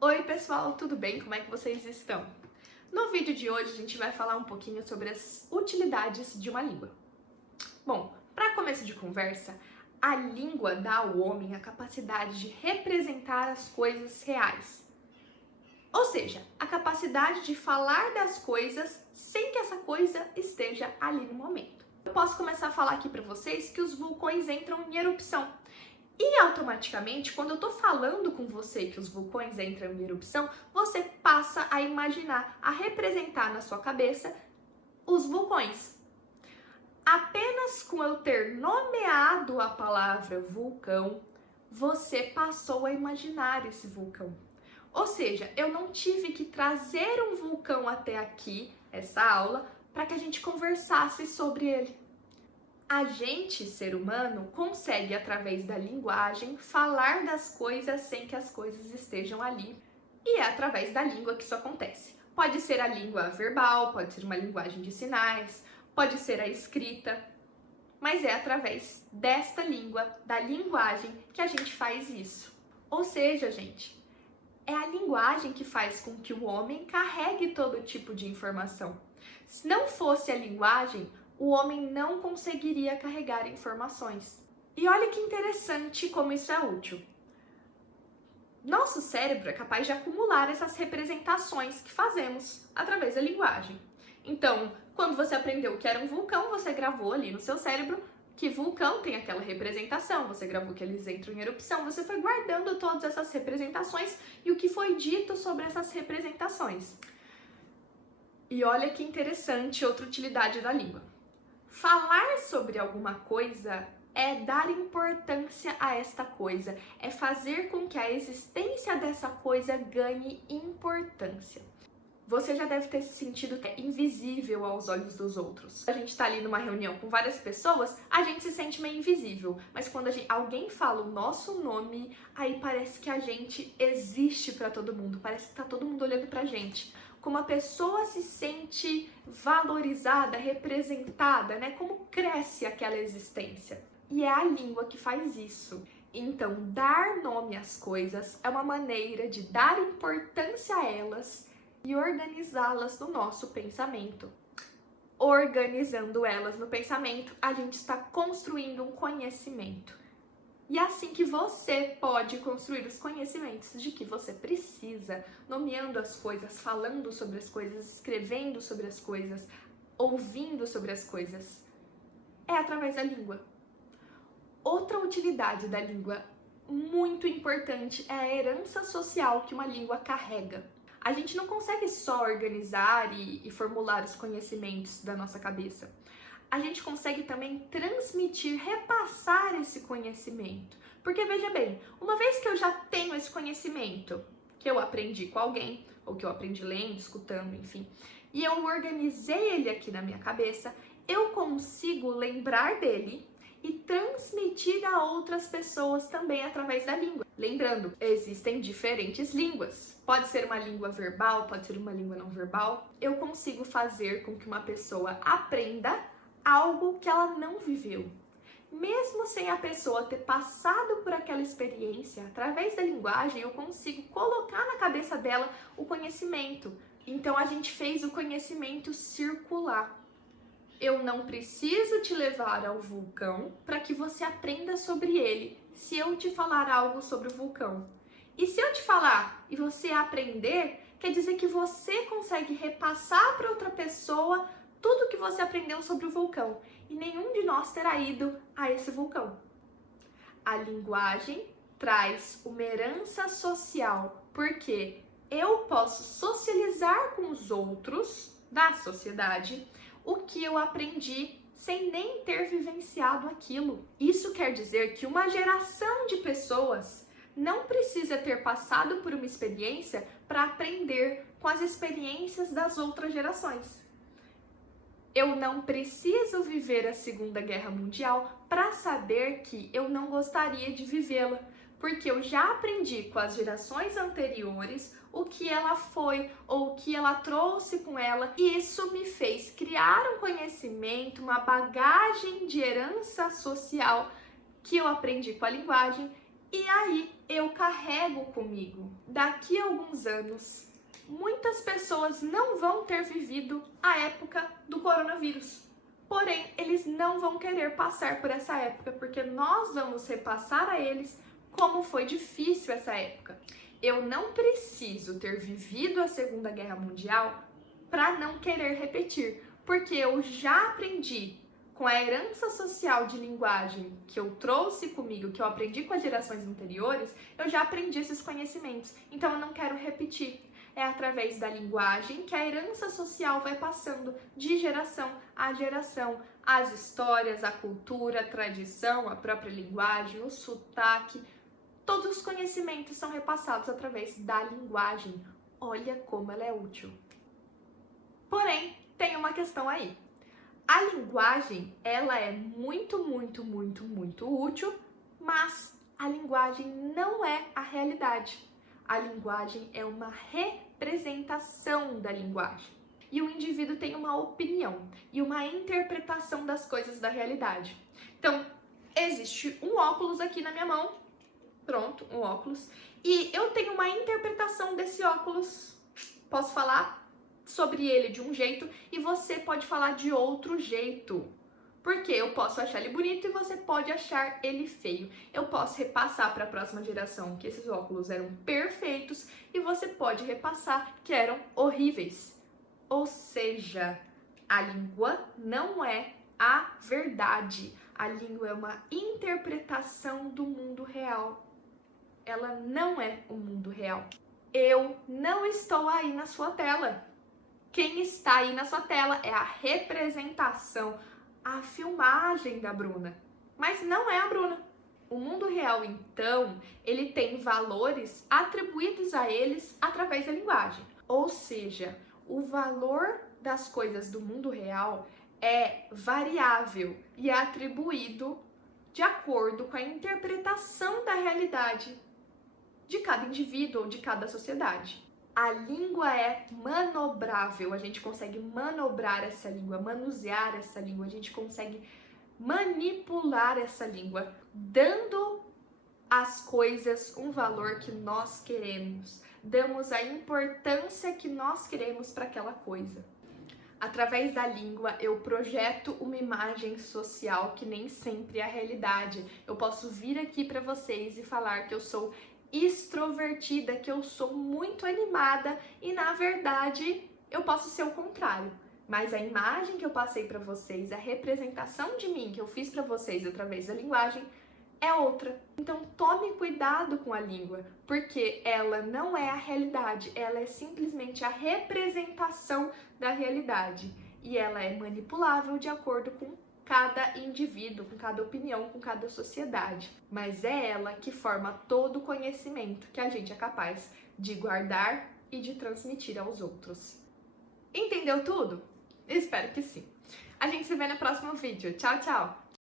Oi pessoal, tudo bem? Como é que vocês estão? No vídeo de hoje a gente vai falar um pouquinho sobre as utilidades de uma língua. Bom, para começo de conversa, a língua dá ao homem a capacidade de representar as coisas reais. Ou seja, a capacidade de falar das coisas sem que essa coisa esteja ali no momento. Eu posso começar a falar aqui para vocês que os vulcões entram em erupção. E automaticamente, quando eu tô falando com você que os vulcões entram em erupção, você passa a imaginar, a representar na sua cabeça os vulcões. Apenas com eu ter nomeado a palavra vulcão, você passou a imaginar esse vulcão. Ou seja, eu não tive que trazer um vulcão até aqui, essa aula, para que a gente conversasse sobre ele. A gente, ser humano, consegue, através da linguagem, falar das coisas sem que as coisas estejam ali. E é através da língua que isso acontece. Pode ser a língua verbal, pode ser uma linguagem de sinais, pode ser a escrita, mas é através desta língua, da linguagem, que a gente faz isso. Ou seja, gente, é a linguagem que faz com que o homem carregue todo tipo de informação. Se não fosse a linguagem, o homem não conseguiria carregar informações. E olha que interessante como isso é útil. Nosso cérebro é capaz de acumular essas representações que fazemos através da linguagem. Então, quando você aprendeu que era um vulcão, você gravou ali no seu cérebro que vulcão tem aquela representação, você gravou que eles entram em erupção, você foi guardando todas essas representações e o que foi dito sobre essas representações. E olha que interessante outra utilidade da língua. Falar sobre alguma coisa é dar importância a esta coisa, é fazer com que a existência dessa coisa ganhe importância. Você já deve ter se sentido invisível aos olhos dos outros. A gente tá ali numa reunião com várias pessoas, a gente se sente meio invisível, mas quando alguém fala o nosso nome, aí parece que a gente existe para todo mundo, parece que tá todo mundo olhando pra gente. Como a pessoa se sente valorizada, representada, né? Como cresce aquela existência. E é a língua que faz isso. Então, dar nome às coisas é uma maneira de dar importância a elas e organizá-las no nosso pensamento. Organizando elas no pensamento, a gente está construindo um conhecimento. E é assim que você pode construir os conhecimentos de que você precisa, nomeando as coisas, falando sobre as coisas, escrevendo sobre as coisas, ouvindo sobre as coisas. É através da língua. Outra utilidade da língua muito importante é a herança social que uma língua carrega. A gente não consegue só organizar e formular os conhecimentos da nossa cabeça. A gente consegue também transmitir, repassar esse conhecimento. Porque veja bem, uma vez que eu já tenho esse conhecimento, que eu aprendi com alguém, ou que eu aprendi lendo, escutando, enfim, e eu organizei ele aqui na minha cabeça, eu consigo lembrar dele e transmitir a outras pessoas também através da língua. Lembrando, existem diferentes línguas. Pode ser uma língua verbal, pode ser uma língua não verbal. Eu consigo fazer com que uma pessoa aprenda algo que ela não viveu. Mesmo sem a pessoa ter passado por aquela experiência, através da linguagem eu consigo colocar na cabeça dela o conhecimento. Então a gente fez o conhecimento circular. Eu não preciso te levar ao vulcão para que você aprenda sobre ele, se eu te falar algo sobre o vulcão. E se eu te falar e você aprender, quer dizer que você consegue repassar para outra pessoa tudo que você aprendeu sobre o vulcão, e nenhum de nós terá ido a esse vulcão. A linguagem traz uma herança social, porque eu posso socializar com os outros da sociedade o que eu aprendi sem nem ter vivenciado aquilo. Isso quer dizer que uma geração de pessoas não precisa ter passado por uma experiência para aprender com as experiências das outras gerações. Eu não preciso viver a Segunda Guerra Mundial para saber que eu não gostaria de vivê-la, porque eu já aprendi com as gerações anteriores o que ela foi ou o que ela trouxe com ela, e isso me fez criar um conhecimento, uma bagagem de herança social que eu aprendi com a linguagem, e aí eu carrego comigo. Daqui a alguns anos, muitas pessoas não vão ter vivido a época do coronavírus. Porém, eles não vão querer passar por essa época, porque nós vamos repassar a eles como foi difícil essa época. Eu não preciso ter vivido a Segunda Guerra Mundial para não querer repetir, porque eu já aprendi com a herança social de linguagem que eu trouxe comigo, que eu aprendi com as gerações anteriores, eu já aprendi esses conhecimentos, então eu não quero repetir. É através da linguagem que a herança social vai passando de geração a geração. As histórias, a cultura, a tradição, a própria linguagem, o sotaque, todos os conhecimentos são repassados através da linguagem. Olha como ela é útil. Porém, tem uma questão aí. A linguagem, ela é muito útil, mas a linguagem não é a realidade. A linguagem é uma representação da linguagem. E o indivíduo tem uma opinião e uma interpretação das coisas da realidade. Então, existe um óculos aqui na minha mão, pronto, um óculos, e eu tenho uma interpretação desse óculos. Posso falar sobre ele de um jeito e você pode falar de outro jeito. Porque eu posso achar ele bonito e você pode achar ele feio. Eu posso repassar para a próxima geração que esses óculos eram perfeitos e você pode repassar que eram horríveis. Ou seja, a língua não é a verdade. A língua é uma interpretação do mundo real. Ela não é o mundo real. Eu não estou aí na sua tela. Quem está aí na sua tela é a representação, a filmagem da Bruna, mas não é a Bruna. O mundo real, então, ele tem valores atribuídos a eles através da linguagem. Ou seja, o valor das coisas do mundo real é variável e é atribuído de acordo com a interpretação da realidade de cada indivíduo ou de cada sociedade. A língua é manobrável, a gente consegue manobrar essa língua, manusear essa língua, a gente consegue manipular essa língua, dando às coisas um valor que nós queremos, damos a importância que nós queremos para aquela coisa. Através da língua, eu projeto uma imagem social que nem sempre é a realidade. Eu posso vir aqui para vocês e falar que eu sou extrovertida, que eu sou muito animada e na verdade eu posso ser o contrário. Mas a imagem que eu passei para vocês, a representação de mim que eu fiz para vocês através da linguagem é outra. Então tome cuidado com a língua, porque ela não é a realidade, ela é simplesmente a representação da realidade e ela é manipulável de acordo com cada indivíduo, com cada opinião, com cada sociedade. Mas é ela que forma todo o conhecimento que a gente é capaz de guardar e de transmitir aos outros. Entendeu tudo? Espero que sim. A gente se vê no próximo vídeo. Tchau, tchau!